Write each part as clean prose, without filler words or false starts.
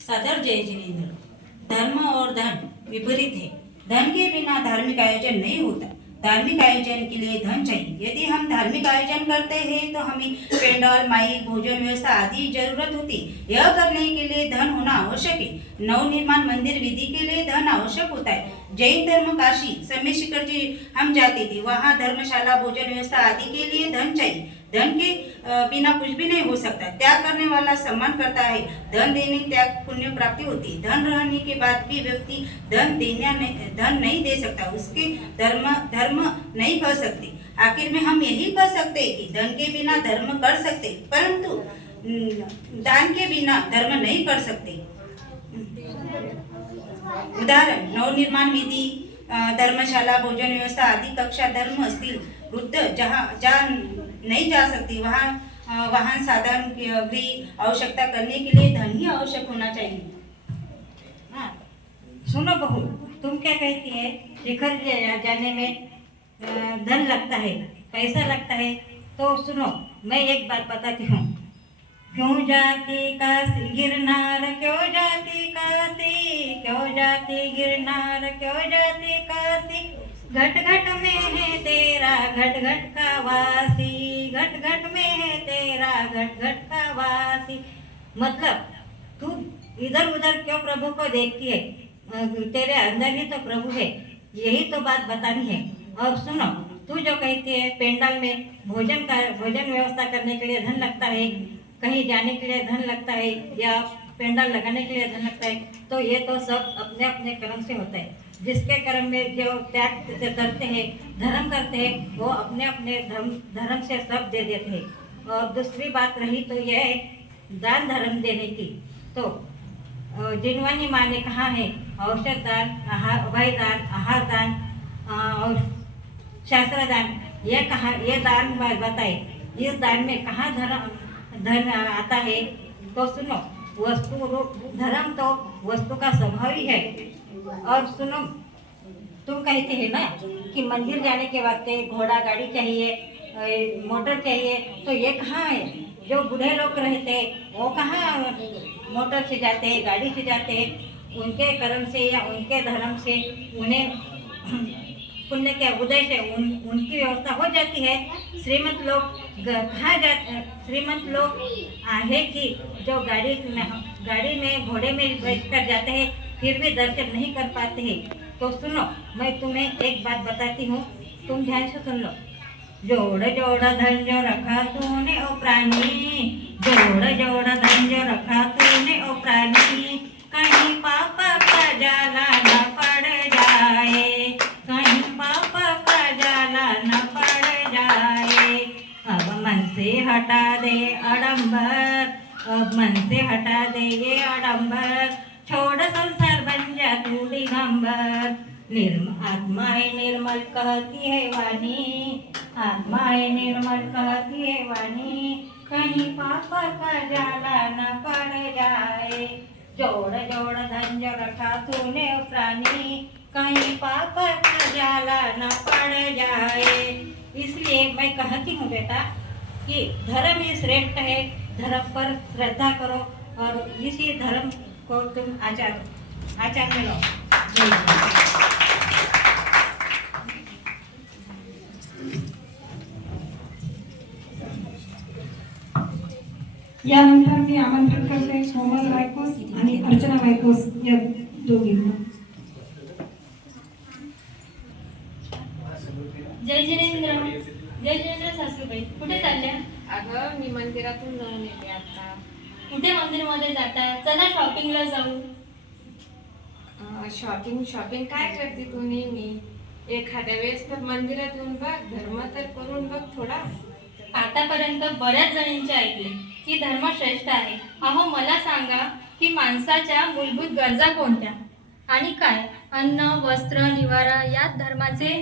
सादर जय जिनेन्द्र। धर्म और धन विपरीत है। धन के बिना धार्मिक आयोजन नहीं होता। धार्मिक आयोजन के लिए धन चाहिए। यदि हम धार्मिक आयोजन करते हैं तो हमें पेंडाल, माइक, भोजन व्यवस्था आदि जरूरत होती। यह करने के लिए धन होना आवश्यक है। नवनिर्माण मंदिर विधि के लिए धन आवश्यक होता है। जैन धर्म काशी सोमेश्वर जी हम जाते थे, वहाँ धर्मशाला, भोजन व्यवस्था आदि के लिए धन चाहिए। धन के बिना कुछ भी नहीं हो सकता। त्याग करने वाला सम्मान करता है। धन देने त्याग पुण्य प्राप्ति होती है। धन रहने के बाद भी व्यक्ति धन नहीं दे सकता, उसके धर्म नहीं कर सकते। आखिर में हम यही कह सकते हैं कि धन के बिना धर्म कर सकते, परंतु दान के बिना धर्म नहीं कर सकते। उदाहरण नवनिर्माण विधि, धर्मशाला, भोजन व्यवस्था आदि कक्षा धर्म असतील। वृद्ध जहाँ नहीं जा सकती, वहाँ वाहन, साधन, गृह आवश्यकता करने के लिए धन ही आवश्यक होना चाहिए। हाँ, सुनो बहू, तुम क्या कहती है? शिखर जाने में धन लगता है, पैसा लगता है। तो सुनो, मैं एक बात बताती हूँ। क्यों जाती काशी गिरनार, क्यों जाती काशी, क्यों जाती गिरनार, क्यों जाती काशी। घट घट में है तेरा घट घट का वासी, घट घट में है तेरा घट घट का वासी। मतलब तू इधर उधर क्यों प्रभु को देखती है? तेरे अंदर ही तो प्रभु है। यही तो बात बतानी है। और सुनो, तू जो कहती है पेंडाल में भोजन व्यवस्था करने के लिए धन लगता है, कहीं जाने के लिए धन लगता है, या पेंडाल लगाने के लिए धन लगता है, तो ये तो सब अपने अपने कर्म से होता है। जिसके कर्म में जो त्याग करते हैं, धर्म करते हैं, वो अपने अपने धर्म से सब दे देते हैं। और दूसरी बात रही तो यह है दान धर्म देने की। तो जिनवानी माँ ने कहा है औषध दान, अभय दान, आहार दान और शास्त्र दान, ये दान बताए। इस दान में कहाँ धन आता है? तो सुनो, धर्म तो वस्तु का स्वभाव ही है। और सुनो, तुम कहते हैं ना कि मंदिर जाने के वास्ते घोड़ा गाड़ी चाहिए, मोटर चाहिए, तो ये कहाँ है? जो बूढ़े लोग रहते हैं वो कहाँ मोटर से जाते हैं, गाड़ी से जाते हैं? उनके कर्म से या उनके धर्म से उन्हें पुण्य के उदय से उनकी व्यवस्था हो जाती है। श्रीमंत लोग कहाँ जाते? श्रीमंत लोग है कि जो गाड़ी में घोड़े में बैठकर जाते हैं, फिर भी दर्शन नहीं कर पाते हैं। तो सुनो, मैं तुम्हें एक बात बताती हूँ, तुम ध्यान से सुन लो। जोड़ जोड़ धन जो रखा तूने ओ प्राणी, जोड़ जोड़ धन जो रखा तूने ओ प्राणी, कहीं पाप का जाला न पड़ जाए, कहीं पाप का जाला न पड़ जाए। अब मन से हटा दे आडंबर, अब मन से हटा दे ये आडंबर, छोड़ संसार बन जा तू दिगंबर। आत्मा है निर्मल कहती है वाणी, आत्मा है निर्मल कहती है वाणी, कहीं पाप का जाला न पड़ जाए। जोड़ जोड़ धन जो रखा तूने प्राणी, कहीं पाप का जाला न पड़ जाए। इसलिए मैं कहती हूँ बेटा कि धर्म ही श्रेष्ठ है। धर्म पर श्रद्धा करो और इसी धर्म को तुम आचार में लो। यानंतर मी आमंत्रण करते कोमल वायकोस आणि अर्चना वायकोस या दोघींना। जय जिनेंद्र, जय जिनेंद्र सासूबाई, कुठे चालल्या? अगं मी मंदिरातून जाऊन येते आता। कुठे मंदिरमध्ये जाता? चला शॉपिंगला जाऊ। शॉपिंग काय करते तू नेहमी? एखाद्या वेळेस तर मंदिरात येऊन बघ, धर्म तर करून बघ थोडा। आतापर्यंत बऱ्याच जणींचे ऐकले की धर्म श्रेष्ठ आहे। अहो मला सांगा की माणसाच्या मूलभूत गरजा कोणत्या आणि काय? अन्न, वस्त्र, निवारा यात धर्माचे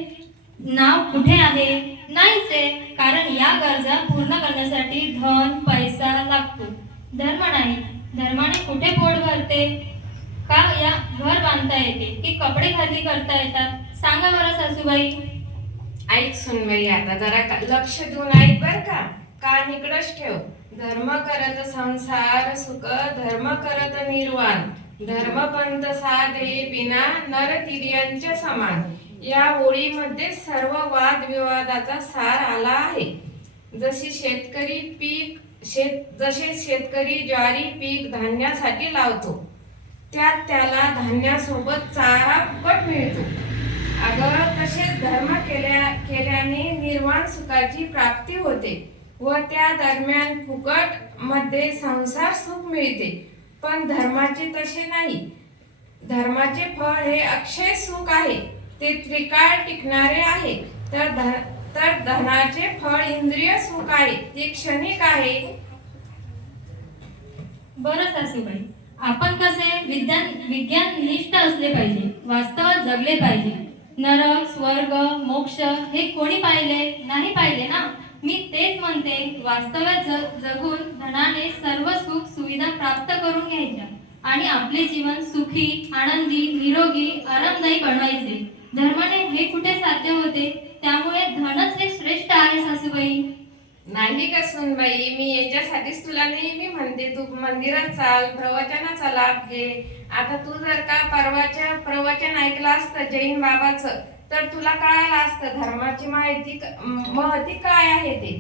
नाव कुठे आहे? नाहीच आहे, कारण या गरजा पूर्ण करण्यासाठी धन, पैसा लागतो, धर्म नाही। धर्माने कुठे पोट भरते? का या घर बांधता येते की कपडे खरेदी करता येतात? सांगा बरं सासूबाई। ऐक सुनबाई, आता जरा लक्ष देऊन ऐक बर का, कान इकडंच ठेव। धर्म करत संसार सुख धर्म करत निर्वाण धर्मपंथ साधे बिना नरकिर्यांच्या समान. या ओळीमध्ये सर्व वादविवादाचा सार आला आहे. जसे शेतकरी ज्वारी पीक धान्यासाठी लावतो, त्यात त्याला धान्यासोबत चारा फुकट मिळतो. अगं तसेच धर्म केल्याने निर्वाण सुखाची प्राप्ती होते व त्या दरम्यान फुकट मध्ये संसार सुख मिळते. पण धर्माचे तसे नाही. धर्माचे फळ हे अक्षय सुख आहे, ते त्रिकाळ टिकणारे आहे. तर धनाचे फळ इंद्रिय सुख आहे, ते क्षणिक आहे. बरं सासूबाई, आपण कसे विज्ञान निष्ठ असले पाहिजे, वास्तवात जगले पाहिजे. नरक स्वर्ग मोक्ष हे कोणी पाहिले नाही पाहिले ना. मी तेच म्हणते, वास्तवात जगून धनाने सर्व सुख सुविधा प्राप्त करून घ्यायच्या आणि आपले जीवन सुखी आनंदी निरोगी आरामदायी बनवायचे. धर्माने हे कुठे साध्य होते? त्यामुळे धनच हे श्रेष्ठ आहे सासूबाई. नाही का सुनबाई, मी याच्यासाठीच तुला नेहमी म्हणते, तू मंदिरात चाल, प्रवचनाचा लाभ घे. आता तू जर का परवाच्या प्रवचन ऐकलं असतं जैन बाबाचं, तर तुला कळालं असतं धर्माची महती काय आहे ते.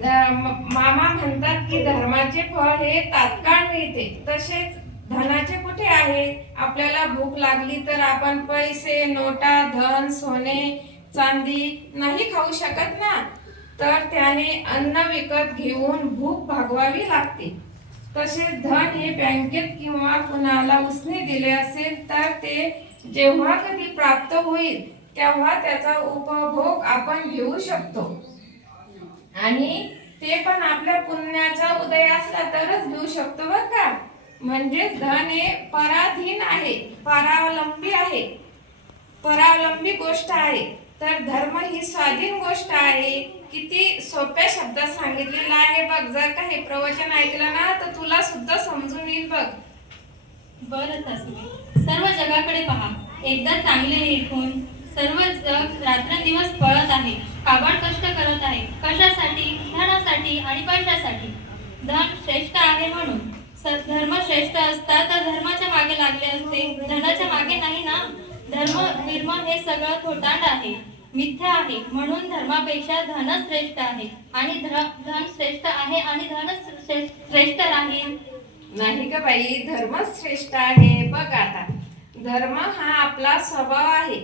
मामा म्हणतात की धर्माचे फळ हे तात्काळ मिळते, तसेच धनाचे कुठे आहे? आपल्याला भूक लागली तर आपण पैसे नोटा धन सोने चांदी नाही खाऊ शकत ना. तर त्याने अन्न विकत घेऊन भूक भागवावी लागते. तसेच धन हे बँकेत किंवा कुणाला उसने दिले असेल तर ते जेव्हा कधी प्राप्त होईल तेव्हा त्याचा उपभोग आपण घेऊ शकतो. आणि ते पण आपल्या पुण्याचा उदय असला तरच घेऊ शकतो बरं का. म्हणजे धन हे पराधीन आहे, परावलंबी आहे, परावलंबी गोष्ट आहे. तर धर्म ही स्वाधीन गोष्ट आहे. किती सोप्या शब्दात सांगितलेलं आहे बघ. जर का हे प्रवचन ऐकलं ना तर तुला सुद्धा समजून येईल बघ. बरं सासूबाई, सर्व जगाकडे पहा. एकदा चांगले निरखून सर्व जग रात्रंदिवस पळत आहे, काबाड कष्ट करत आहे. कशासाठी? धनासाठी आणि पैशासाठी. धन श्रेष्ठ आहे म्हणून. धर्म श्रेष्ठ असता तर धर्माच्या मागे लागले असते, धनाच्या मागे नाही ना. धर्म हे सगळं थोटांड आहे, मिथ्या आहे. म्हणून धर्मापेक्षा धनच श्रेष्ठ आहे आणि धन श्रेष्ठ आहे आणि धनच श्रेष्ठ राहील. नाही का बाई, धर्मच श्रेष्ठ आहे. बघ आता, धर्म हा आपला स्वभाव आहे,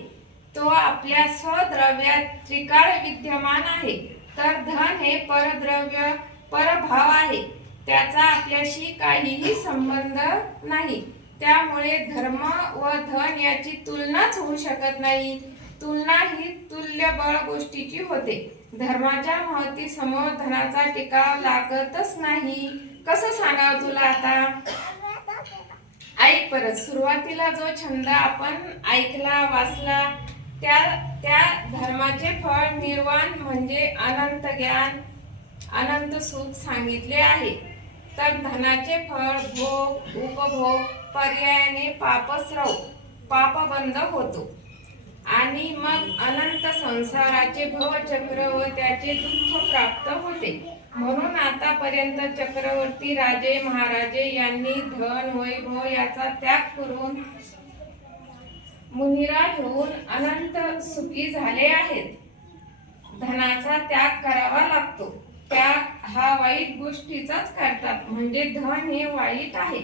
तो आपल्या स्वद्रव्यात त्रिकाळ विद्यमान आहे. तर धन हे परद्रव्य परभाव आहे, त्याचा आपल्याशी काहीही संबंध नाही. त्यामुळे धर्म व धन याची तुलनाच होऊ शकत नाही. तुलना ही तुल्यबळ गोष्टीची होते. धर्माच्या महती समोर धनाचा टिकाव लागतच नाही. कसं सांगावं तुला आता? ऐक परत. सुरुवातीला जो छंद आपण ऐकला वाचला त्या धर्माचे फळ निर्वाण म्हणजे अनंत ज्ञान अनंत सुख सांगितले आहे. तर धनाचे फळ भोग उपभोग पर्यायाने पापस्रव पापबंध होतो आणि मग अनंत संसाराचे भवचक्र व त्याचे दुःख प्राप्त होते. म्हणून आतापर्यंत चक्रवर्ती राजे महाराजे यांनी धन वैभव याचा त्याग करून मुनिराज होऊन अनंत सुखी झाले आहेत. धनाचा त्याग करावा लागतो. त्याग हा वाईट गोष्टीचाच करतात. म्हणजे धन हे वाईट आहे,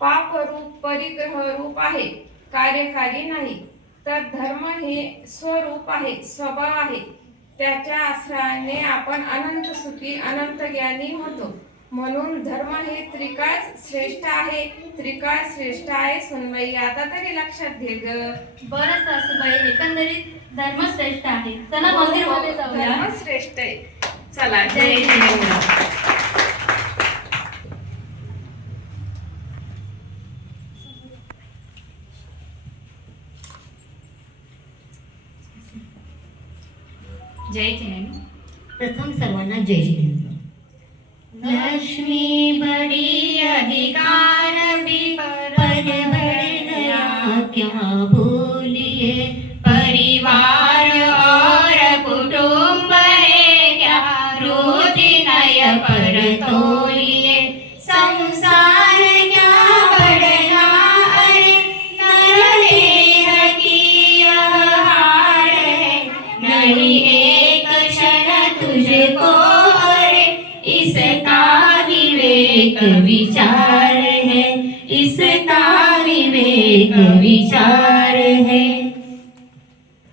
पापरूप परिग्रह रूप आहे, कार्यकारी नाही. तर धर्म हे स्वरूप आहे, स्वभाव आहे. त्याच्या आश्रयाने आपण अनंत सुखी अनंत ज्ञानी होतो. म्हणून धर्म हे त्रिकाळ श्रेष्ठ आहे. त्रिकाळ श्रेष्ठ आहे सुनबाई, आता तरी लक्षात घे ग. बरं सासूबाई, एकंदरीत धर्म श्रेष्ठ आहे. चला मंदिरमध्ये जाऊया. धर्म श्रेष्ठ आहे. चला, जय जिनेंद्र. जय जिनेंद्र. प्रथम सर्वांना जय जिनेंद्र. लक्ष्मी बड़ी अधिकार भी पद बढ़ गया क्या भूलिए, परिवार और कुटुंब है क्या रोटी नय पर विवेक विचार है, इसका विवेक विचार है.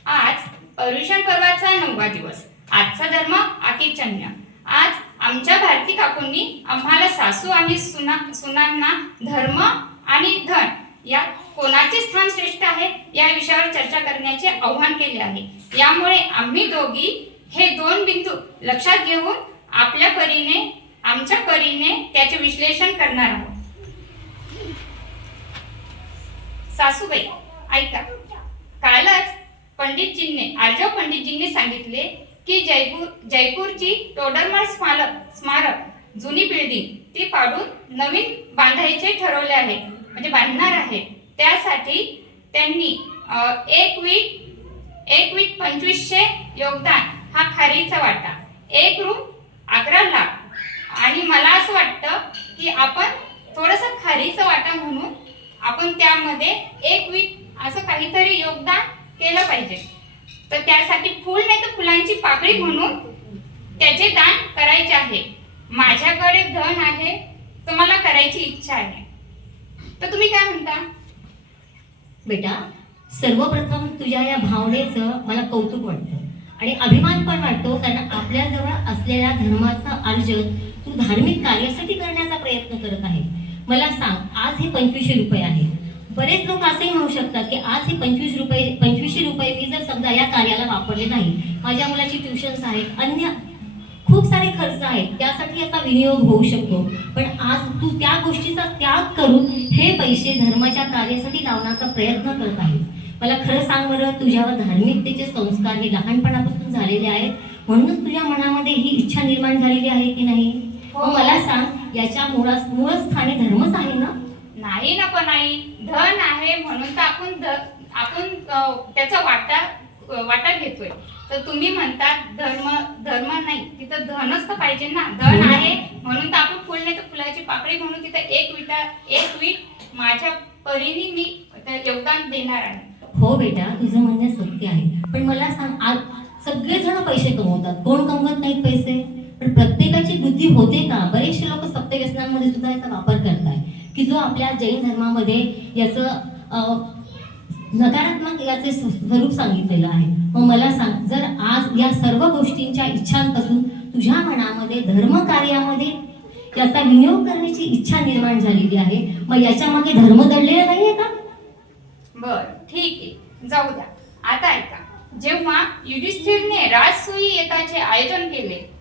आज पर्युषण पर्वाचा 9वा दिवस. आजचा धर्म आकिचन्य. आज आमच्या भारती काकूंनी आम्हाला सासू आणि सुनांना धर्म आणि धन या कोणाचे स्थान श्रेष्ठ आहे या विषयावर चर्चा करण्याचे आव्हान केले आहे. यामुळे आम्ही दोघी हे 2 बिंदू लक्षात घेऊन आपल्या परीने आमच्या परीने त्याचे विश्लेषण करणार आहोत. सासूबाई ऐका, कालच आर्जव पंडितजींनी सांगितले की जयपूरची टोडरमल स्मारक जुनी बिल्डिंग ती पाडून नवीन बांधायचे ठरवले आहे, म्हणजे बांधणार आहे. त्यासाठी त्यांनी एक वीट 2500 योगदान हा खारीचा वाटा, 1 रूम 11 लाख. आणि मला असं वाटतं की आपण थोडंसं खारीचा वाटा म्हणून आपण त्यामध्ये 1 वीट असं काहीतरी योगदान केलं पाहिजे. तर त्यासाठी फूल नाही तर फुलांची पाकळी म्हणून त्याचे दान करायचे आहे. माझ्याकडे धन आहे तर मला करायची इच्छा आहे. तर तुम्ही काय म्हणता? बेटा, सर्वप्रथम तुझ्या या भावनेचं मला कौतुक वाटतं आणि अभिमान पण वाटतो, कारण आपल्याजवळ असलेल्या धर्माचा अर्ज तू धार्मिक कार्यासाठी करण्याचा प्रयत्न करत आहे. मला सांग, आज हे 2500 रुपये आहे. बरेच लोक असेही म्हणू शकतात की आज हे 2500 रुपये मी जर समजा या कार्याला वापरले नाही, माझ्या मुलाची ट्युशन्स आहेत, अन्य खूप सारे खर्च आहेत, त्यासाठी याचा विनियोग होऊ शकतो. पण आज तू त्या गोष्टीचा त्याग करून हे पैसे धर्माच्या कार्यासाठी लावण्याचा प्रयत्न करत आहे. मला खरं सांग बरं, तुझ्यावर धार्मिकतेचे संस्कार हे लहानपणापासून झालेले आहेत, म्हणूनच तुझ्या मनामध्ये ही इच्छा निर्माण झालेली आहे की नाही? मला सांग, याच्या मूळस्थानी धर्मच आहे ना? नाही ना, पण आई धन आहे म्हणून तर आपण त्याचा वाटा घेतोय. तर तुम्ही म्हणता धर्म नाही, तिथं धनच तर पाहिजे ना. धन आहे म्हणून तर आपण फुल नाही तर फुलाची पाकळी म्हणून तिथं 1 वीट माझ्या परीने मी योगदान देणार आहे. हो बेटा, तुझं म्हणणे सत्य आहे. पण मला सांग, आज सगळेजण पैसे कमवतात, कोण कमवत नाहीत पैसे? पण प्रत्येकाची बुद्धी होते का? बरेचसे लोक सप्तव्यसनांमध्ये सुद्धा याचा वापर करताय, की जो आपल्या जैन धर्मामध्ये याचं नकारात्मक याचे स्वरूप सांगितलेलं आहे. मग मला सांग, जर आज या सर्व गोष्टींच्या इच्छांपासून तुझ्या मनामध्ये धर्म कार्यामध्ये याचा विनियोग करण्याची इच्छा निर्माण झालेली आहे, मग याच्या मागे धर्म दडलेला नाहीये का? बर, ठीक आहे, जाऊ द्या. आता ऐका, जेव्हा युधिष्ठिरने राजसूय येताचे आयोजन केले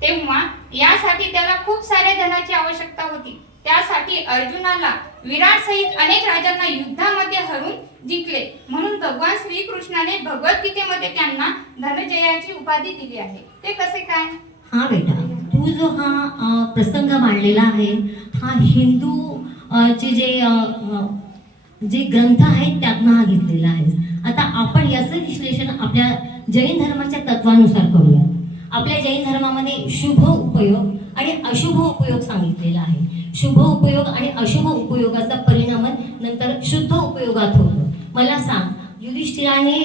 तेव्हा यासाठी त्याला खूप साऱ्या धनाची आवश्यकता होती. त्यासाठी अर्जुनाला विराट सहित अनेक राजांना युद्धामध्ये हरून जिंकले, म्हणून भगवान श्रीकृष्णाने भगवद्गीतेमध्ये त्यांना धनंजयाची उपाधी दिली आहे. ते कसे काय? हा बेटा, तू जो हा प्रसंग मांडलेला आहे हा हिंदू जे ग्रंथ आहेत त्यातनं हा घेतलेला आहे. आता आपण याचं विश्लेषण आपल्या जैन धर्माच्या तत्वानुसार करूया. आपल्या जैन धर्मामध्ये शुभ उपयोग आणि अशुभ उपयोग सांगितलेला आहे. शुभ उपयोग आणि अशुभ उपयोगाचा परिणाम नंतर शुद्ध उपयोगात होतो. मला सांग, युधिष्ठिराने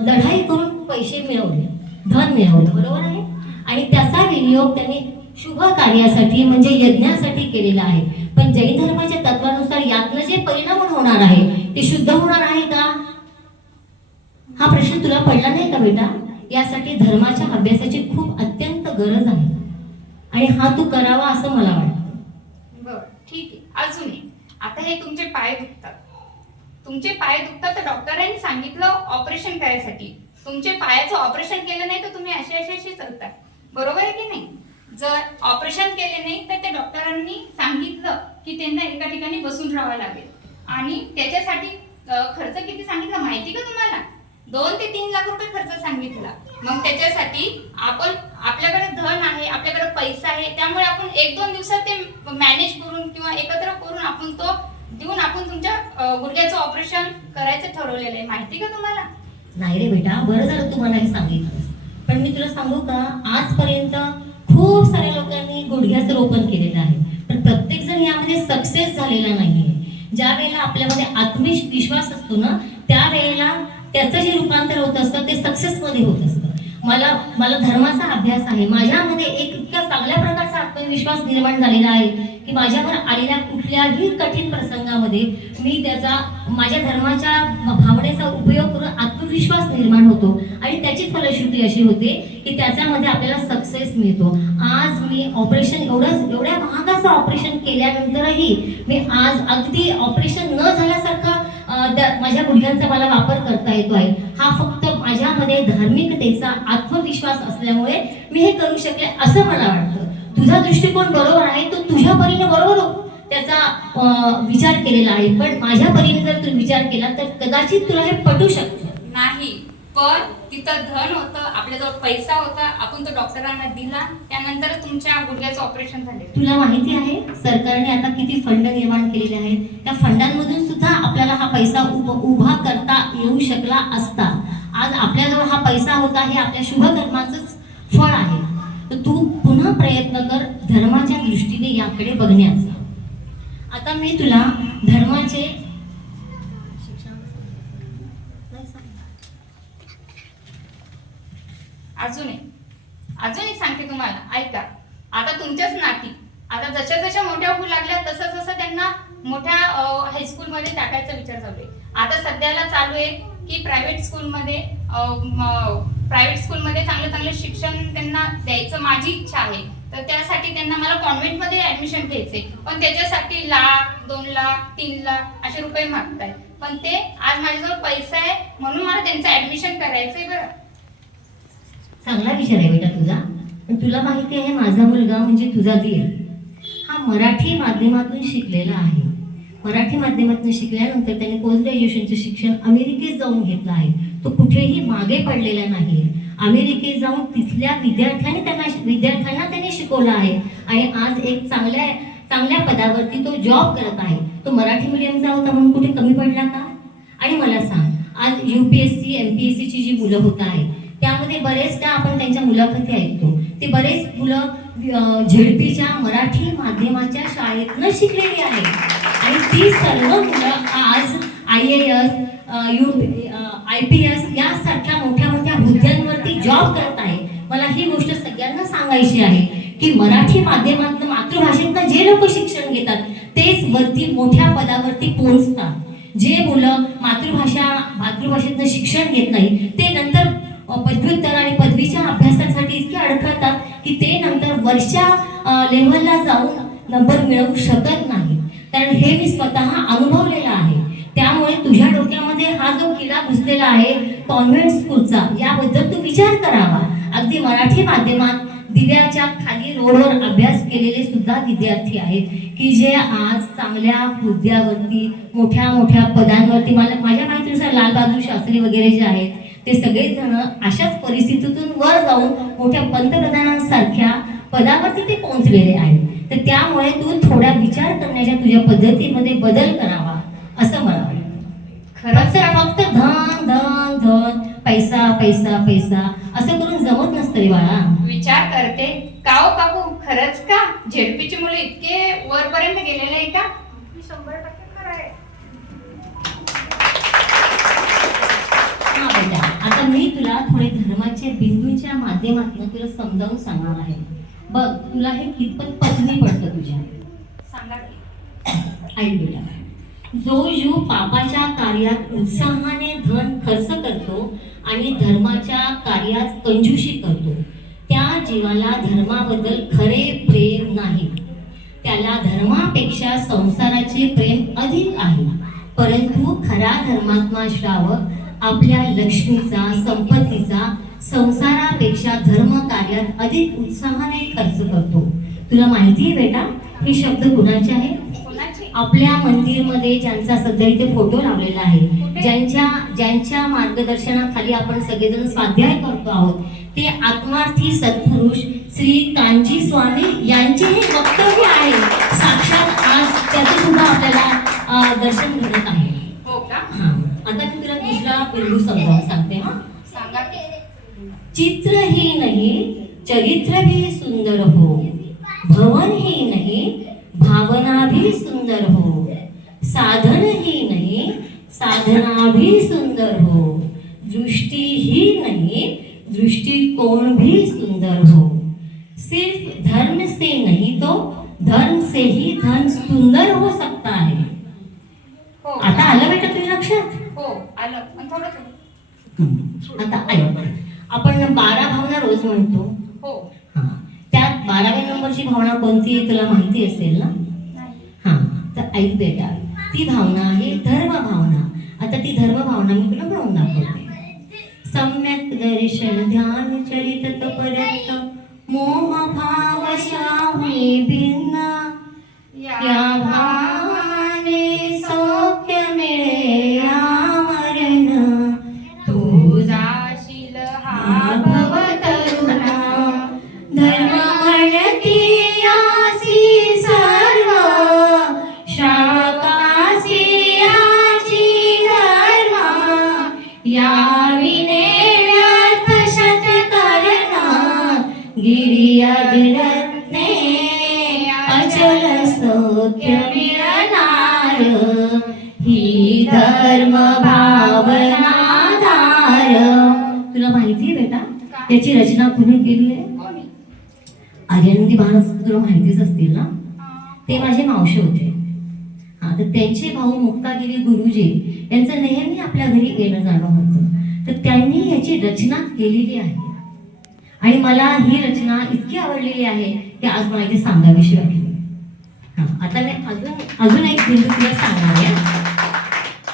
लढाई करून पैसे मिळवले, धन मिळवलं, बरोबर आहे, आणि त्याचा विनियोग त्याने शुभ कार्यासाठी म्हणजे यज्ञासाठी केलेला आहे. पण जैन धर्माच्या तत्वानुसार यातनं जे परिणाम होणार आहे ते शुद्ध होणार आहे का? हा प्रश्न तुला पडला नाही का बेटा? यासाठी धर्माच्या अभ्यासाची खूप अत्यंत गरज आहे आणि हा तू करावा असं मला वाटतं. बर, ठीक आहे. अजून आता हे तुमचे पाय दुखतात तर डॉक्टरांनी सांगितलं ऑपरेशन करायसाठी. तुमचे पायाचं ऑपरेशन केलं नाही तर तुम्ही असे चालतात, बरोबर आहे की नाही? जर ऑपरेशन केले नाही तर त्या डॉक्टरांनी सांगितलं की त्यांना एका ठिकाणी बसून राहावं लागेल आणि त्याच्यासाठी खर्च किती सांगितला माहिती का तुम्हाला? 2 ते 3 लाख रुपये खर्च सांगितला. मग त्याच्यासाठी आपल्याकडे धन आहे, आपल्याकडे पैसा आहे, त्यामुळे आपण 1-2 दिवसात ते मॅनेज करून किंवा एकत्र करून आपण तो देऊन आपण तुमच्या गुडघ्याचं ऑपरेशन करायचं ठरवलेलं आहे. माहिती का तुम्हाला? नाही रे बेटा, बरं झालं तुम्हाला हे सांगितलं. पण मी तुला सांगू का, आजपर्यंत खूप साऱ्या लोकांनी गुडघ्याचं रोपण केलेलं आहे, पण प्रत्येक जण यामध्ये सक्सेस झालेला नाहीये. ज्या वेळेला आपल्यामध्ये आत्मविश्वास असतो ना, त्यावेळेला त्याचं जे रूपांतर होत असतं ते सक्सेसमध्ये होत असतं. मला धर्माचा अभ्यास आहे. माझ्यामध्ये एक इतक्या चांगल्या प्रकारचा आत्मविश्वास निर्माण झालेला आहे की माझ्यावर आलेल्या कुठल्याही कठीण प्रसंगामध्ये मी त्याचा माझ्या धर्माच्या भावनेचा उपयोग करून आत्मविश्वास निर्माण होतो आणि त्याची फलश्रुती अशी होते की त्याच्यामध्ये आपल्याला सक्सेस मिळतो. आज मी ऑपरेशन एवढ्या महागाचं ऑपरेशन केल्यानंतरही मी आज अगदी ऑपरेशन न झाल्यासारखा माझ्या गुडघ्यांचा मला वापर करता येतो आहे. हा फक्त माझ्यामध्ये धार्मिकतेचा आत्मविश्वास असल्यामुळे मी हे करू शकले असं मला वाटतं. तुझा दृष्टिकोन बरोबर आहे, तो तुझ्या परीने बरोबर त्याचा विचार केलेला आहे, पण माझ्या परीने जर तू विचार केला तर कदाचित तुला हे पटू शकतं. नाही, पण तिथं धन होतं, आपल्याजवळ पैसा होता, आपण तो डॉक्टरांना दिला, त्यानंतर तुमच्या गुडघ्याचं ऑपरेशन झाले. तुला माहिती आहे सरकारने आता किती फंड निर्माण केलेले आहेत. त्या फंडांमधून सुद्धा आपल्याला हा पैसा उभा करता येऊ शकला असता. आज आपल्याजवळ हा पैसा होता, हे आपल्या शुभकर्माचंच फळ आहे. तर तू पुन्हा प्रयत्न कर धर्माच्या दृष्टीने याकडे बघण्याचा. आता मी तुला धर्माचे अजून एक सांगते तुम्हाला, ऐका. आता तुमच्याच नाती आता जशा मोठ्या होऊ लागल्या तसं त्यांना मोठ्या हायस्कूलमध्ये टाकायचा विचार चालू आहे. आता सध्याला चालू आहे की प्रायव्हेट स्कूलमध्ये चांगलं शिक्षण त्यांना द्यायचं माझी इच्छा आहे. तर त्यासाठी त्यांना मला कॉन्व्हेंटमध्ये ऍडमिशन घ्यायचे, पण त्याच्यासाठी 1 लाख 2 लाख 3 लाख असे रुपये मागताय. पण ते आज माझ्याजवळ पैसा आहे म्हणून मला त्यांचं ऍडमिशन करायचंय. बरं, चांगला विचार आहे बेटा तुझा. पण तुला माहिती आहे माझा मुलगा म्हणजे तुझा दीर हा मराठी माध्यमातून शिकलेला आहे. मराठी माध्यमातून शिकल्यानंतर त्याने पोस्ट ग्रॅज्युएशनचं शिक्षण अमेरिकेत जाऊन घेतलं आहे. तो कुठेही मागे पडलेला नाही. अमेरिकेत जाऊन तिथल्या विद्यार्थ्यांना त्याने शिकवलं आहे आणि आज एक चांगल्या पदावरती तो जॉब करत आहे. तो मराठी मीडियमचा होता म्हणून कुठे कमी पडला का? आणि मला सांग, आज UPSC MPSC ची जी मुलं होत आहेत त्यामध्ये बरेचदा आपण त्यांच्या मुलाखती ऐकतो. ते बरेच मुलं झेडपीच्या मराठी माध्यमाच्या शाळेतनं शिकलेली आहेत आणि ती सर्व मुलं आज IAS IPS यासारख्या मोठ्या हुद्द्यांवरती जॉब करत आहे. मला ही गोष्ट सगळ्यांना सांगायची आहे की मराठी माध्यमातून मातृभाषेतनं जे लोक शिक्षण घेतात तेच वरती मोठ्या पदावरती पोहोचतात. जे मुलं मातृभाषेतनं शिक्षण घेत नाही ते नंतर पदव्युत्तर आणि पदवीच्या अभ्यासासाठी इतके अडखळतात की ते नंतर वरच्या लेव्हलला जाऊन नंबर मिळवू शकत नाही. कारण हे मी स्वतः अनुभवलेलं आहे. त्यामुळे तुझ्या डोक्यामध्ये हा जो किडा घुसलेला आहे कॉन्व्हेंट स्कूलचा, याबद्दल तू विचार करावा. अगदी मराठी माध्यमात दिव्याच्या खाली रोडवर अभ्यास केलेले सुद्धा विद्यार्थी आहेत की जे आज चांगल्या हुद्द्यावरती मोठ्या पदांवरती माझ्या माहितीनुसार लालबहादूर शास्त्री वगैरे जे आहेत ते सगळेच जण अशाच परिस्थितीतून वर जाऊन मोठ्या पंतप्रधानांसारख्या पदावरती ते पोहोचलेले आहेत. तर त्यामुळे तू थोडा विचार करण्याच्या तुझ्या पद्धतीमध्ये बदल करावा असं मला वाटतं. फक्त धन धन धन पैसा पैसा पैसा असं करून जमत नसतं रे बाळा. विचार करते का हो काकू, खरंच का झेडपीची मुलं इतके वरपर्यंत गेलेले आहे का? 100% खरं आहे. हा बेटा, आता मी तुला थोडे धर्माच्या बिंदूंच्या माध्यमातून तुला समजावून सांगणार आहे. बघ तुला हे कितपत पत्नी पडतं तुझ्या. सांगा की. ऐक बेटा, जो जीव पापाच्या कार्यात उत्साहाने धन खर्च करतो आणि धर्माच्या कार्यात कंजूशी करतो त्या जीवाला धर्माबद्दल खरे प्रेम नाही. त्याला धर्मापेक्षा संसाराचे प्रेम अधिक आहे. परंतु खरा धर्मात्मा श्रावक आपल्या लक्ष्मीचा संपत्तीचा संसारापेक्षा धर्म कार्यात अधिक उत्साहाने खर्च करतो. तुला माहिती आहे बेटा हे शब्द कुणाचे आहेत? आपल्या मंदिरमध्ये ज्यांचा सध्या इथे फोटो लावलेला आहे, ज्यांच्या मार्गदर्शनाखाली आपण सगळेजण स्वाध्याय करतो आहोत, ते आत्मार्थी सत्पुरुष श्री कांची स्वामी यांचे हे वक्तव्य आहे. साक्षात आज त्याचं सुद्धा आपल्याला दर्शन घडत आहे. हो का? हा, आता मी तुला दुसरा बिंदू समजावून सांगते. हा, सांगा की. चित्र ही नहीं चरित्र भी सुंदर हो, भवन ही नहीं भावना भी सुंदर हो, साधन ही नहीं साधना भी सुंदर हो, दृष्टि ही नहीं दृष्टिकोण भी सुंदर हो। सिर्फ धर्म से नहीं तो धर्म से ही धन सुंदर हो सकता है। हो आता आलं बेटा तुझ्या लक्षात? हो आलं पण थोडं थोडं. आता ऐक, आपण 12 भावना रोज म्हणतो. हो हा, त्यात 12व्या नंबरची भावना कोणती आहे तुला माहिती असेल ना? हा, तर ऐक बेटा, ती भावना आहे धर्म भावना. आता ती धर्म भावना मी तुला म्हणून दाखवते. सम्यक दर्शन ध्यान चरित तपर्यंत मोह भाव शाही भिन्न या भावाने सौख्य मिळे आमरण तुझाशील हा भव तरुणा धर्म म्हणती यासी सर्व शाकासी याची धर्म या विने व्यर्थ शत करणा गिरियग्रत्ने अचल सौख्य मिळणार ही धर्म भावना धार. तुला माहिती आहे बेटा त्याची रचना कुणी केली आहे? कोणी? आर्यानंदी महाराज तुला माहितीच असतील ना? ते माझे मावशी होते. हा, तर त्यांचे भाऊ मुक्तागिरी गुरुजी यांचं नेहमी आपल्या घरी येणं जाणं होतं. तर त्यांनी याची रचना केलेली आहे आणि मला ही रचना इतकी आवडलेली आहे की आज मला ती सांगावीशी वाटली. हा, आता मी अजून एक बिंदू तुला सांगणार आहे.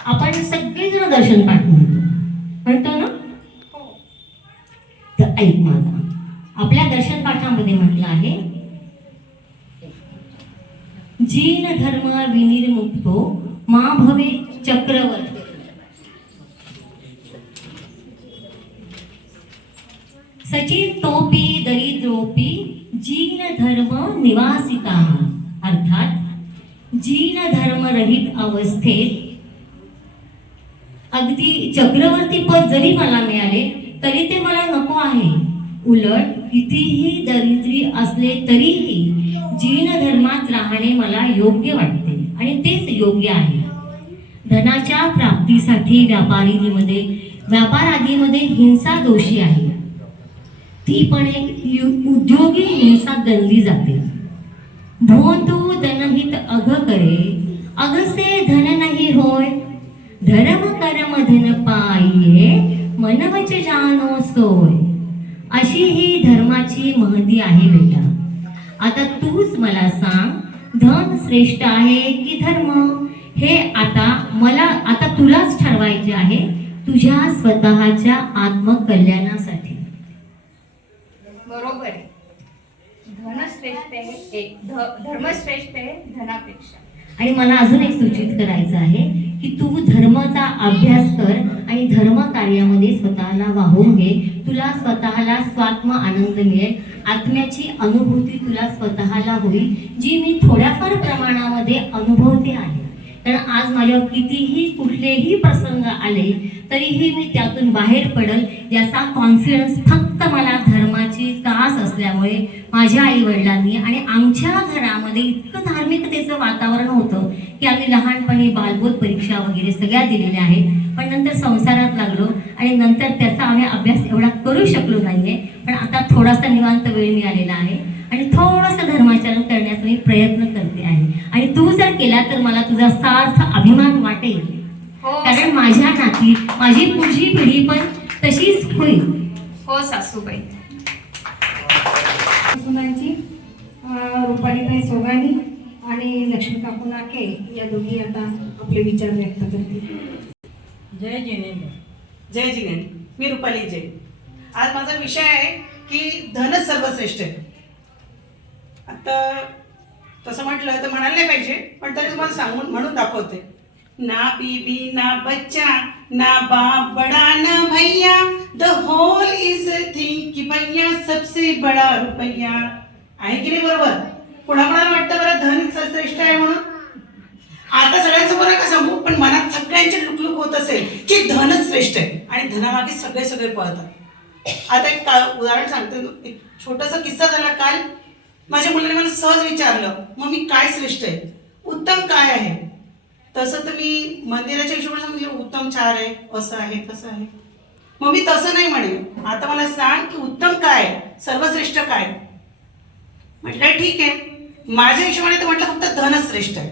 आपण सगळेजण दर्शन पाठ म्हणतो ना? तर ऐक माझा, आपल्या दर्शन पाठामध्ये म्हटलं आहे, जीन धर्म विनिर्मुक्तो मा भवे चक्रवर्ती. सचिन तोपी दरिद्रोपी जीन धर्म निवासिता. अर्थात जीन धर्म रहित अवस्थेत अगदी चक्रवर्ती पद जरी मला मिळाले तरी ते मला नको आहे. उलट कितीही दरिद्री असले तरीही जीन धर्मात राहणे मला योग्य वाटते आणि तेच योग्य आहे. धनाच्या प्राप्तीसाठी व्यापार आदीमध्ये हिंसा दोषी आहे. ती पण एक उद्योगी हिंसा गणली जाते. भोंदू धनहित अघ करे अगसे धन नाही होय. धर्म कर्म धन पाहिये मनवच जानो सोय. अशी ही धर्माची महती आहे बेटा. आता तूच मला सांग, धन श्रेष्ठ आहे की धर्म? हे आता तुलाच ठरवायचे आहे तुझ्या स्वतःच्या आत्मकल्याणासाठी. बरोबर आहे. धनश्रेष्ठ आहे धर्मश्रेष्ठ आहे धनापेक्षा. आणि मला अजून एक सूचित करायचं आहे की तू धर्माचा अभ्यास कर आणि धर्म कार्यामध्ये स्वतःला वाहून घे. तुला स्वतःला स्वात्म आनंद मिळेल. आत्म्याची अनुभूती तुला स्वतःला होईल, जी मी थोड्याफार प्रमाणामध्ये अनुभवते आहे. कारण आज माझ्यावर कितीही कुठलेही प्रसंग आले तरीही मी त्यातून बाहेर पडेल याचा कॉन्फिडन्स फक्त मला धर्माची कास असल्यामुळे माझ्या आई वडिलांनी आणि आमच्या घरामध्ये इतकं धार्मिकतेचं वातावरण होतं की आम्ही लहानपणी बालबोध परीक्षा वगैरे सगळ्या दिलेल्या आहेत. पण नंतर संसारात लागलो आणि नंतर त्याचा आम्ही अभ्यास एवढा करू शकलो नाहीये. पण आता थोडासा निवांत वेळ मिळालेला आहे आणि थोडंसं धर्माचरण करण्याचा मी प्रयत्न करते आहे. आणि तू जर केला तर मला तुझा सार्थ अभिमान वाटेल. हो कारण माझ्या नाती माझी पुढची पिढी पण तशीच होईल. हो सासूबाई. सुनांची रुपालीताई सोगानी आणि लक्ष्मी काकू नाके या दोघी आता आपले विचार व्यक्त करतील. जय जिनेंद्र. जय जिनेंद्र. मी रुपाली जय. आज माझा विषय आहे की धनच सर्वश्रेष्ठ आहे. आता तसं म्हटलं तर म्हणायला नाही पाहिजे, पण तरी तुम्हाला म्हणून दाखवते. ना बीबी ना बच्चा ना बाप बड़ा ना भैया, the whole is a thing की भैया सबसे बड़ा रुपया. आहे की नाही बरोबर? कोणाकोणाला वाटतं बरं धन श्रेष्ठ आहे म्हणून? आता सगळ्यांसमोर का सांगू, पण मनात सगळ्यांचे लुकलुक होत असेल की धनच श्रेष्ठ आहे आणि धनामागे सगळे पळतात. आता एक उदाहरण सांगते. एक छोटासा किस्सा झाला काल. माझ्या मुलाने मला सहज विचारलं, मग मी काय श्रेष्ठ आहे, उत्तम काय आहे? तसं तर मी मंदिराच्या हिशोबाने सांगितलं उत्तम 4 आहे, असं आहे तसं आहे. मग मी तसं नाही म्हणेन. आता मला सांग की उत्तम काय, सर्वश्रेष्ठ काय? म्हटलं ठीक आहे, माझ्या हिशोबाने तर म्हटलं फक्त धनच श्रेष्ठ आहे.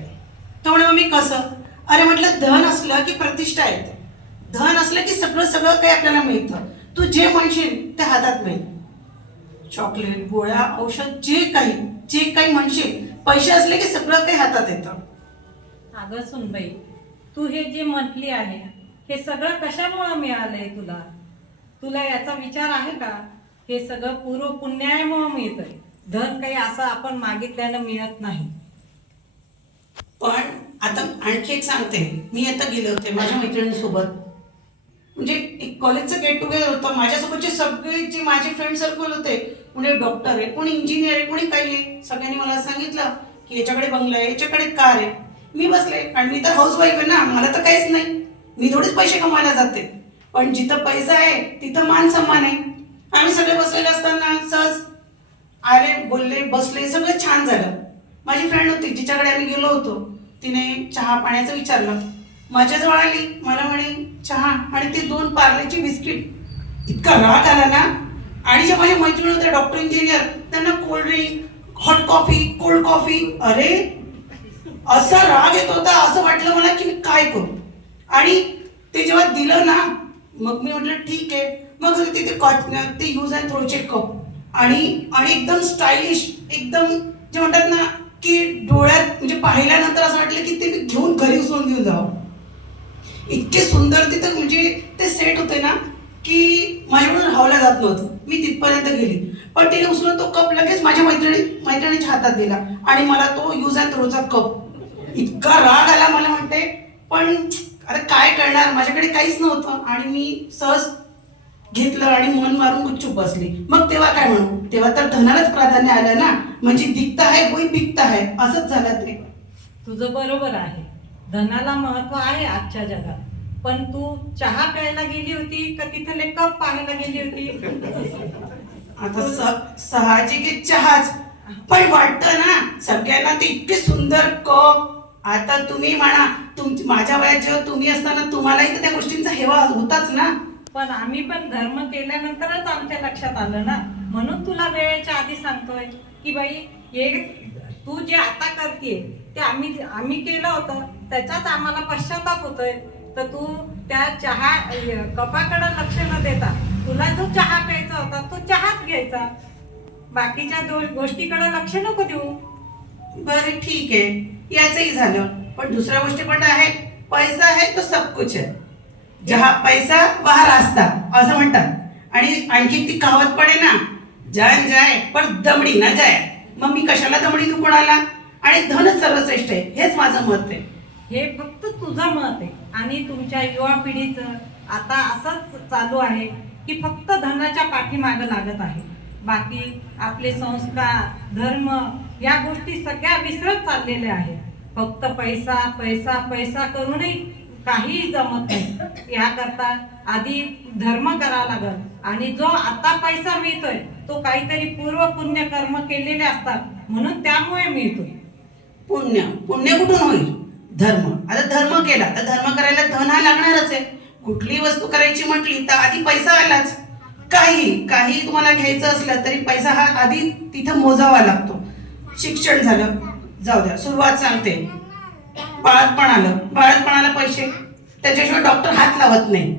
तर म्हणे मग मी कसं? अरे म्हटलं धन असलं की प्रतिष्ठा येते, धन असलं की सगळं सगळं काही आपल्याला मिळतं. तू जे म्हणशील ते हातात मिळेल. चॉकलेट, गोळ्या, औषध, जे काही म्हणशील, पैसे असले की सगळं काही हातात येतं. अगं सुनबाई, तू हे जे म्हटली आहे हे सगळं कशामुळं मिळालंय तुला? तुला याचा विचार आहे का? हे सगळं पूर्व पुण्यामुळं मिळतंय. धन काही असं आपण मागितल्यानं मिळत नाही. पण आता आणखी एक सांगते. मी आता गेले होते माझ्या मैत्रिणींसोबत, म्हणजे एक कॉलेजचं गेट टुगेदर होतं. माझ्यासोबतचे सगळे जे माझे फ्रेंड सर्कल होते, कोणी डॉक्टर आहे, कोणी इंजिनियर आहे, कोणी काही आहे. सगळ्यांनी मला सांगितलं की याच्याकडे बंगला आहे, याच्याकडे कार आहे. मी बसले, आणि मी तर हाऊसवाईफ आहे ना, मला तर काहीच नाही. मी थोडेच पैसे कमवायला जाते. पण जिथं पैसा आहे तिथं मान सन्मान आहे. आम्ही सगळे बसलेले असताना सहज आले, बोलले, बसले, सगळं छान झालं. माझी फ्रेंड होती जिच्याकडे आम्ही गेलो होतो, तिने चहा पाण्याचं विचारलं. माझ्याजवळ आली, मला म्हणे चहा आणि ते 2 पार्लेची बिस्किट. इतका राग आला ना. आणि ज्या माझ्या मैत्रिणी होत्या डॉक्टर, इंजिनियर, त्यांना cold drink, hot coffee, cold coffee. अरे असा राग येत होता, असं वाटलं मला की मी काय करू. आणि ते जेव्हा दिलं ना, मग मी म्हटलं ठीक आहे. मग तिथे ते यूज अँड थ्रोचे कप आणि एकदम स्टायलिश, एकदम जे म्हणतात ना की डोळ्यात म्हणजे पाहिल्यानंतर असं वाटलं की ते घेऊन घरी उचलून घेऊन जावं. इतके सुंदर तिथं म्हणजे ते सेट होते ना की माझ्याकडून राहवल्या जात नव्हतं. मी तिथपर्यंत गेली, पण तिने उचलून तो कप लगेच माझ्या मैत्रिणीच्या हातात दिला आणि मला तो यूज अँड थ्रोचा कप. इतका राग आला मला, म्हणते पण अरे काय करणार, माझ्याकडे काहीच नव्हतं. आणि मी सहज घेतलं आणि मन मारून गुपचूप बसली. मग तेव्हा काय म्हणू, तेव्हा तर धनालाच प्राधान्य आलं ना. म्हणजे दिखता है वही बिकता है, असंच झालं ते. तुझं बरोबर आहे, धनाला महत्व आहे आजच्या जगात. पण तू चहा प्यायला गेली होती का तिथले कप पाहायला गेली होती? आता साहजिक चहाच, पण वाटतं ना सगळ्यांना ते इतके सुंदर कप. आता तुम्ही म्हणा, माझ्या वयात जेव्हा तुम्ही असताना तुम्हालाही तर त्या गोष्टींचा हेवा होताच ना. पण आम्ही पण धर्म केल्यानंतरच आमच्या लक्षात आलं ना. म्हणून तुला वेळेच्या आधी सांगतोय की बाई, हे तू जे आता करते ते आम्ही केलं होतं, त्याचाच आम्हाला पश्चाताप होतोय. तर तू त्या चहा कपाकडे लक्ष न देता तुला जो चहा प्यायचा होता तो चहाच घ्यायचा, बाकीच्या गोष्टीकडे लक्ष नको देऊ. बरं ठीक आहे, याचंही झालं. पण दुसऱ्या गोष्टी पण आहेत. पैसा आहे तो सब कुछ है, जहा पैसा वहा रास्ता, असं म्हणतात. आणि आणखी ती कहावत पण आहे ना, जान जाय पण दमडी ना जाय. मग मी कशाला दमडी तू कोणाला? आणि धनच सर्वश्रेष्ठ आहे, हेच माझं मत आहे. हे फक्त तुझं मत आहे. आणि तुमच्या युवा पिढीचं आता असंच चालू आहे की फक्त धनाच्या पाठीमागं लागत आहे. बाकी आपले संस्कार, धर्म या गोष्टी सगळ्या विसरत चाललेल्या आहेत. फक्त पैसा पैसा पैसा करूनही काहीही जमत नाही. याकरता आधी धर्म करावा लागल. आणि जो आता पैसा मिळतोय तो काहीतरी पूर्व पुण्य कर्म केलेले असतात म्हणून त्यामुळे मिळतोय. पुण्य कुठून होईल? धर्म. आता धर्म केला तर धर्म करायला धन हा लागणारच आहे. कुठलीही वस्तू करायची म्हटली तर आधी पैसा आलाच. काही तुम्हाला घ्यायचं असलं तरी पैसा हा आधी तिथं मोजावा लागतो. शिक्षण झालं, जाऊ द्या, सुरुवात सांगते. बाळातपणाला पैसे, त्याच्याशिवाय डॉक्टर हात लावत नाही.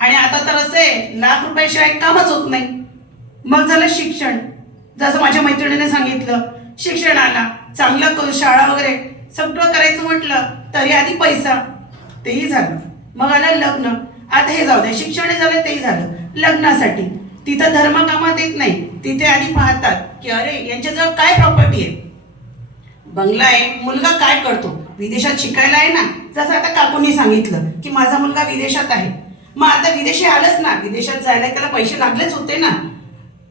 आणि आता तर असं आहे, लाख रुपयाशिवाय कामच होत नाही. मग झालं शिक्षण, जसं माझ्या मैत्रिणीने सांगितलं, शिक्षणाला चांगलं शाळा वगैरे सगळं करायचं म्हटलं तरी आधी पैसा, तेही झालं. मग आलं लग्न. आता हे जाऊ द्या, शिक्षण झालं, तेही झालं. लग्नासाठी तिथं धर्म कामात येत नाही. तिथे आधी पाहतात की अरे यांच्याजवळ काय प्रॉपर्टी आहे, बंगला आहे, मुलगा काय करतो, विदेशात शिकायला आहे ना. जसं आता काकूंनी सांगितलं की माझा मुलगा विदेशात आहे. मग आता विदेशी आलंच ना, विदेशात जायला त्याला पैसे लागलेच होते ना.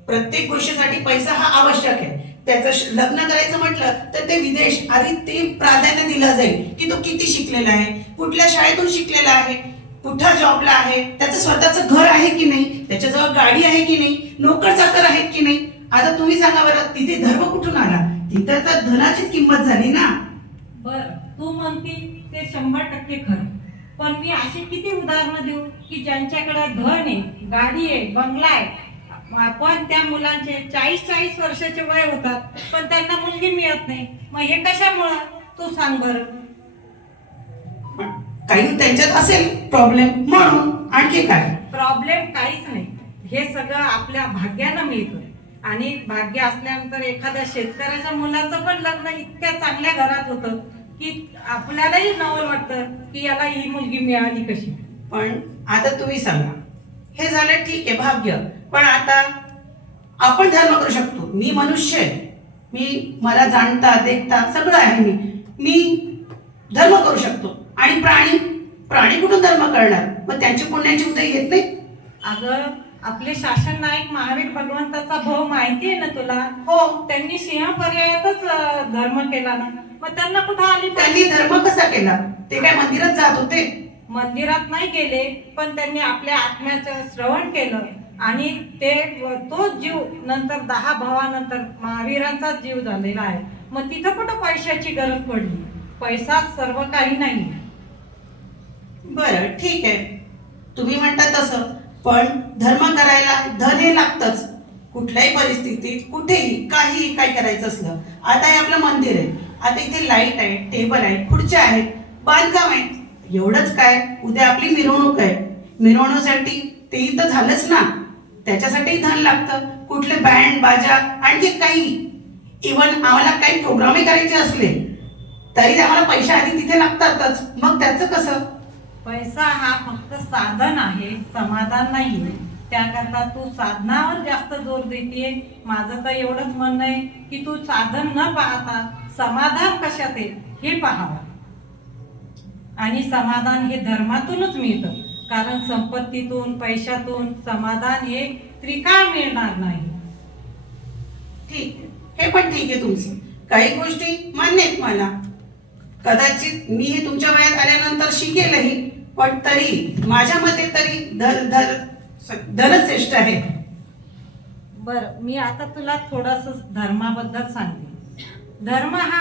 प्रत्येक गोष्टीसाठी पैसा हा आवश्यक आहे. त्याचं लग्न करायचं म्हटलं तर ते विदेश आधी ते प्राधान्य दिलं जाईल की तो किती शिकलेला आहे, कुठल्या शाळेतून शिकलेला आहे, कुठं जॉबला आहे, त्याचं स्वतःचं घर आहे की नाही, त्याच्याजवळ गाडी आहे की नाही, नोकर चाकर आहेत की नाही. आता तुम्ही सांगा बरं, तिथे धर्म कुठून आला? तिथं तर धनाचीच किंमत झाली ना. बर, तू म्हणती ते 100% खरं. पण मी अशी किती उदाहरणं देऊ की ज्यांच्याकडे धन आहे, गाडी आहे, बंगला आहे, पण त्या मुलांचे 40-40 वर्षाचे वय होतात पण त्यांना मुलगी मिळत नाही. मग हे कशामुळं तू सांग बरं. काही त्यांच्यात असेल प्रॉब्लेम म्हणून, आणखी काय? प्रॉब्लेम काहीच नाही. हे सगळं आपल्या भाग्यानं मिळतं. आणि भाग्य असल्यानंतर एखाद्या शेतकऱ्याच्या मुलाचं पण लग्न इतक्या चांगल्या घरात होतं की आपल्यालाही नवल वाटतं की याला ही मुलगी मिळाली कशी. पण आता तुम्ही सांगा, हे झालं ठीक आहे भाग्य, पण आता आपण धर्म करू शकतो. मी मनुष्य आहे, मला जाणता देखता सगळं आहे, मी धर्म करू शकतो. आणि प्राणी कुठून धर्म करणार? मग त्यांची पुण्याची उदय येत नाही. अगं आपले शासन नायक महावीर भगवंताचा भाऊ माहिती आहे ना तुला? हो, त्यांनी सिंह पर्यायातच धर्म केला ना. मग त्यांना कुठं आली? त्यांनी धर्म कसा केला? ते काय मंदिरात जात होते? मंदिरात नाही गेले, पण त्यांनी आपल्या आत्म्याचं श्रवण केलं आणि तोच जीव नंतर 10 भावानंतर महावीरांचाच जीव झालेला आहे. मग तिथं कुठं पैशाची गरज पडली? पैसा सर्व काही नाही. बरं ठीक आहे, तुम्ही म्हणता तसं, पण धर्म करायला धन हे लागतंच. कुठल्याही परिस्थितीत कुठेही काही काय करायचं असलं, आता हे आपलं मंदिर आहे, आता इथे लाईट आहे, टेबल आहे, खुर्च्या आहेत, बांधकाम आहे, एवढंच काय, उद्या आपली मिरवणूक आहे, मिरवणुकीसाठी तेही तर झालंच ना, त्याच्यासाठी धन लागतं. कुठले बँड बाजा आणखी काही, इव्हन आम्हाला काही प्रोग्रामही करायचे असले तरी आम्हाला पैसे आधी तिथे लागतातच. मग त्याचं कसं? पैसा हा फक्त साधन आहे, समाधान नाहीये. त्याकरता तू साधनावर जास्त जोर देते. माझं तर एवढंच म्हणणं आहे की तू साधन न पाहता समाधान कशात आहे हे पाहावं. आणि समाधान हे धर्मातूनच मिळतं, कारण संपत्तीतून पैशातून समाधान हे त्रिकाळ मिळणार नाही. ठीक आहे, हे पण ठीक आहे तुमचं. काही गोष्टी मान्य आहेत मला. कदाचित मी हे तुमच्या वयात आल्यानंतर शिकेलही, पण तरी माझ्या मते तरी धनच श्रेष्ठ आहे. बरं, मी आता तुला थोडंसं धर्माबद्दल सांगते. धर्म हा